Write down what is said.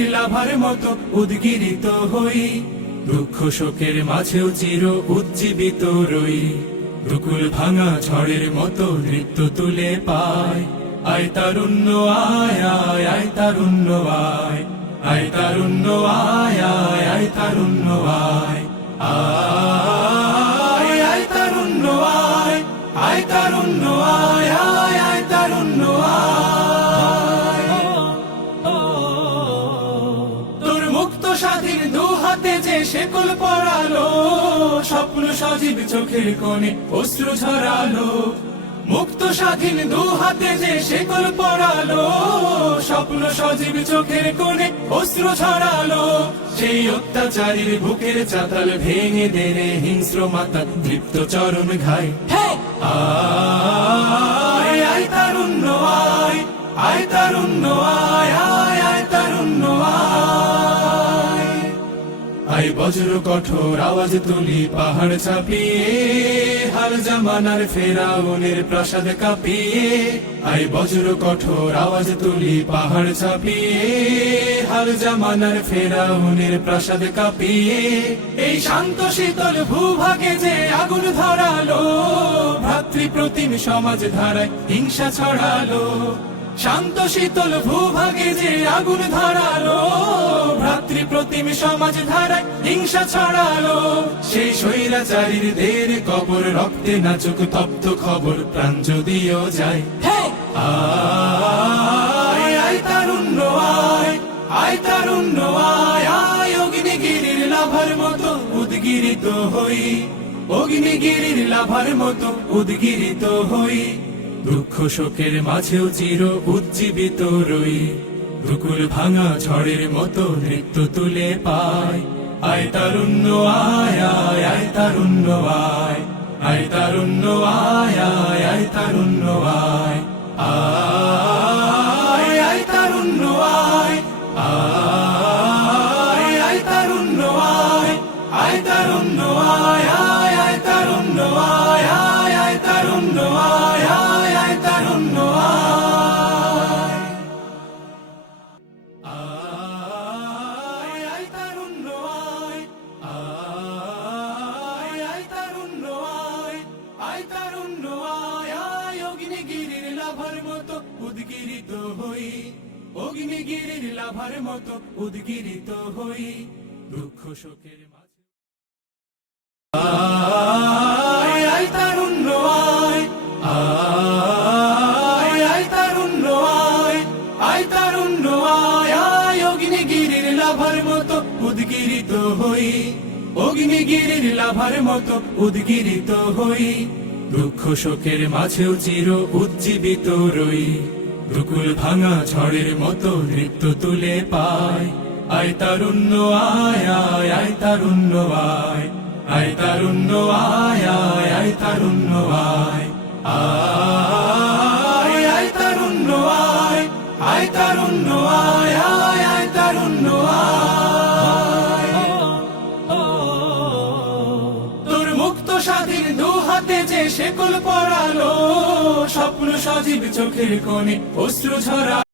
অগ্নিগিরির লাভার মতো উদ্গিরিত হই, দুঃখ শোকের মাঝেও চির উজ্জীবিত রই। দুকুল ভাঙা ঝড়ের মতো নৃত্য তুলে পায়, আয় তারুণ্য আয় আয় আয় তারুণ্য আয়, আয় তারুণ্য আয় আয় আয় তারুণ্য আয়, আয় আয় তারুণ্য আয়, আয় তারুণ্য আয় আয় আয় তারুণ্য আয়। তোর মুক্ত স্বাধীন দু হাতে যে শেকল পরালো, স্বপ্ন সজীব চোখের কোণে অশ্রু ঝরালো। মুক্ত স্বাধীন দু হাতে যে শেকল পরালো, স্বপ্ন সজীব চোখের কোণে অশ্রু ঝরালো। সেই অত্যাচারীর বুকের চাতাল ভেঙে দেনে হিংস্র মাতা তৃপ্ত চরণ ঘাই। আয় আয় তারুণ্য আয়, আয় তারুণ্য আয় আয় আয় তারুণ্য আয়। আয় বজ্র কঠোর আওয়াজ তুলি পাহাড় ছাপিয়ে, হার জামানার ফেরাউনের প্রাসাদ কাঁপিয়ে। আয় বজ্র কঠোর আওয়াজ তুলি পাহাড় ছাপিয়ে, হার জামানার ফেরাউনের প্রাসাদ কাঁপিয়ে। এই শান্ত শীতল ভূভাগে যে আগুন ধরালো, ভ্রাতৃপ্রতিম সমাজ ধারায় হিংসা ছড়ালো। শান্ত শীতল ভূভাগে যে আগুন ধরালো, ভ্রাতৃপ্রতিম সমাজ ধারায় হিংসা ছড়ালো। সেই স্বৈরাচারীর দের কবর রক্তে নাচুক তপ্ত খবর, প্রাণ যদিও যায়। আয় আয় তারুণ্য আয়, আয় তারুণ্য আয় আয় অগ্নিগিরির লাভার মতো উদ্গিরিত হই, অগ্নিগিরির লাভার মতো উদ্গিরিত হই। দুঃখ শোকের মাঝেও চির উজ্জীবিত রই, দুকুল ভাঙা ঝড়ের মতো নৃত্য তুলে পায়। আয় তারুণ্য আয় আয় আয় তারুণ্য আয়, আয় তারুণ্য আয় আয় আয় তারুণ্য আয়, আয় আয় তারুণ্য আয়, আয় আয় তারুণ্য আয়, আয় তারুণ্য আয় আয় আয় তারুণ্য আয়, আয় আয় তারুণ্য আয় আয় আয় তারুণ্য আয়, আয় আয় তারুণ্য আয়, আয় আয় তারুণ্য আয়, আয় তারুণ্য আয় আয় অগ্নিগিরির লাভার মতো উদ্গিরিত হই, অগ্নিগিরির লাভার মতো উদ্গিরিত হই। দুঃখ শোকের মাঝে আয় আয় তারুণ্য আয়, আয় আয় তারুণ্য আয়, আয় তারুণ্য আয় আয় অগ্নিগিরির লাভার মতো উদ্গিরিত হই, অগ্নিগিরির লাভার মতো উদ্গিরিত হই। দুঃখ শোকের মাঝেও চির উজ্জীবিত রই, দুকুল ভাঙা ঝড়ের মতো নৃত্য তুলে পায়। আয় তারুণ্য আয় আয় আয় তারুণ্য আয়, আয় তারুণ্য আয় আয় আয় তারুণ্য আয়, আয় আয় তারুণ্য আয়, আয় তারুণ্য আয় আয় আয় তারুণ্য আয়। তোর মুক্ত স্বাধীন দু হাতে যে শেকল পরালো, স্বপ্ন সজীব চোখের কোণে অশ্রু ঝরা।